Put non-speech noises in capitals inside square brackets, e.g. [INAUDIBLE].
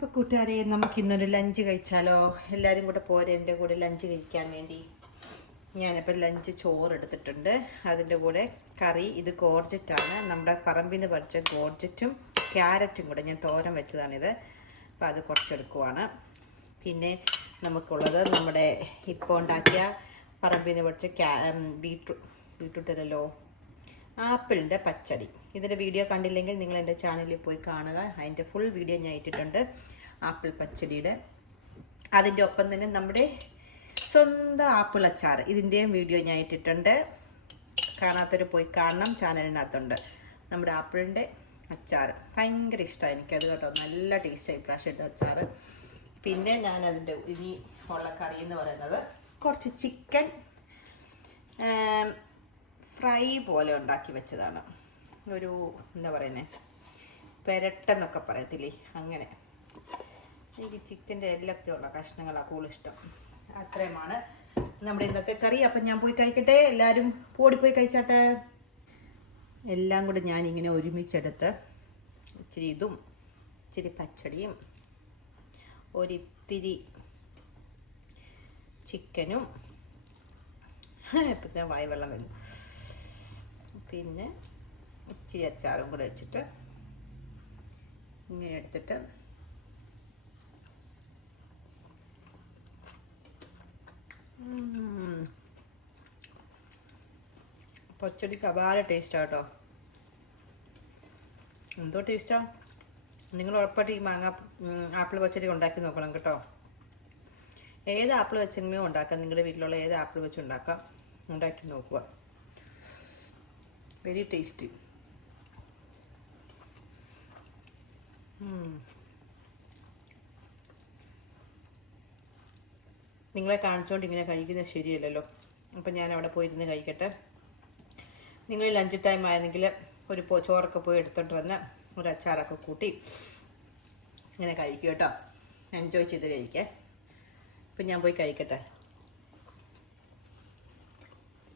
അപ്പൊ കൂട്ടുകാരെ നമുക്ക് ഇന്നൊരു ലഞ്ച് കഴിച്ചാലോ? എല്ലാരും കൂടെ പോരെ എന്റെ കൂടെ ലഞ്ച് കഴിക്കാൻ വേണ്ടി. ഞാനിപ്പോൾ ലഞ്ച് ചോറ് എടുത്തിട്ടുണ്ട്. അതിന്റെ കൂടെ കറി ഇത് ഗോർജറ്റാണ് നമ്മുടെ പറമ്പിൽ നിന്ന് പറിച്ച ഗോർജറ്റും ക്യാരറ്റും കൂടെ ഞാൻ തോരൻ വെച്ചതാണിത്. അപ്പോൾ അത് കുറച്ചെടുക്കുവാണ്. പിന്നെ നമുക്കുള്ളത് നമ്മുടെ ഇപ്പോൾ ഉണ്ടാക്കിയ പറമ്പിൽ നിന്ന് പറിച്ച ക്യാ ബീട്രൂ ആപ്പിളിന്റെ പച്ചടി. ഇതിന്റെ വീഡിയോ കണ്ടില്ലെങ്കിൽ നിങ്ങൾ എന്റെ ചാനലിൽ പോയി കാണുക. അതിന്റെ ഫുൾ വീഡിയോ ഞാൻ ഇട്ടിട്ടുണ്ട്. ആപ്പിൾ പച്ചടിയുടെ. അതിന്റെ ഒപ്പം തന്നെ നമ്മുടെ സ്വന്തം ആപ്പിൾ അച്ചാർ. ഇതിന്റെയും വീഡിയോ ഞാൻ ഇട്ടിട്ടുണ്ട്. കാണാത്തവർ പോയി കാണണം. ചാനലിനകത്തുണ്ട് നമ്മുടെ ആപ്പിളിന്റെ അച്ചാർ. ഭയങ്കര ഇഷ്ടമാണ് എനിക്കത് കേട്ടോ. നല്ല ടേസ്റ്റായി പ്രാവശ്യം ഇട്ട അച്ചാർ. പിന്നെ ഞാൻ അതിന്റെ ഇനി ഉള്ള കറി എന്ന് പറയുന്നത് കുറച്ച് ചിക്കൻ ഫ്രൈ പോലെ ഉണ്ടാക്കി വെച്ചതാണ്. ഒരു എന്താ പറയുന്നത് പെരട്ടെന്നൊക്കെ പറയത്തില്ലേ അങ്ങനെ. എനിക്ക് ചിക്കന്റെ എല്ലൊക്കെയുള്ള കഷ്ണങ്ങളാണ് കൂടുതൽ ഇഷ്ടം. അത്രയുമാണ് നമ്മുടെ ഇന്നത്തെ കറി. അപ്പം ഞാൻ പോയി കഴിക്കട്ടെ എല്ലാവരും ഓടിപ്പോയി കഴിച്ചാട്ടെ. എല്ലാം കൂടെ ഞാനിങ്ങനെ ഒരുമിച്ചെടുത്ത് ഇച്ചിരി ഇതും ഇച്ചിരി പച്ചടിയും ഒരിത്തിരി ചിക്കനും. [LAUGHS] ഇപ്പം ഞാൻ വായ വെള്ളം വരും പിന്നെ ഇച്ചിരി അച്ചാറും കൂടെ വെച്ചിട്ട് ഇങ്ങനെ എടുത്തിട്ട്. പച്ചടി കപാല ടേസ്റ്റാ കേട്ടോ. എന്തോ ടേസ്റ്റാ നിങ്ങൾ ഉറപ്പായിട്ട് ഈ മാങ്ങ ആപ്പിൾ പച്ചടി ഉണ്ടാക്കി നോക്കണം കേട്ടോ. ഏത് ആപ്പിൾ വെച്ചെങ്കിലും ഉണ്ടാക്കാം. നിങ്ങളുടെ വീട്ടിലുള്ള ഏത് ആപ്പിൾ വെച്ച് ഉണ്ടാക്കാം. ഉണ്ടാക്കി നോക്കുക. വെരി ടേസ്റ്റി നിങ്ങളെ കാണിച്ചുകൊണ്ട് ഇങ്ങനെ കഴിക്കുന്നത് ശരിയല്ലല്ലോ. അപ്പം ഞാൻ അവിടെ പോയിരുന്ന് കഴിക്കട്ടെ. നിങ്ങൾ ലഞ്ച് ടൈം ആയിരുന്നെങ്കിൽ ഒരു ചോറൊക്കെ പോയി എടുത്തോണ്ട് വന്ന് ഒരു അച്ചാറൊക്കെ കൂട്ടി ഇങ്ങനെ കഴിക്കും കേട്ടോ. എൻജോയ് ചെയ്ത് കഴിക്കേ. അപ്പം ഞാൻ പോയി കഴിക്കട്ടെ.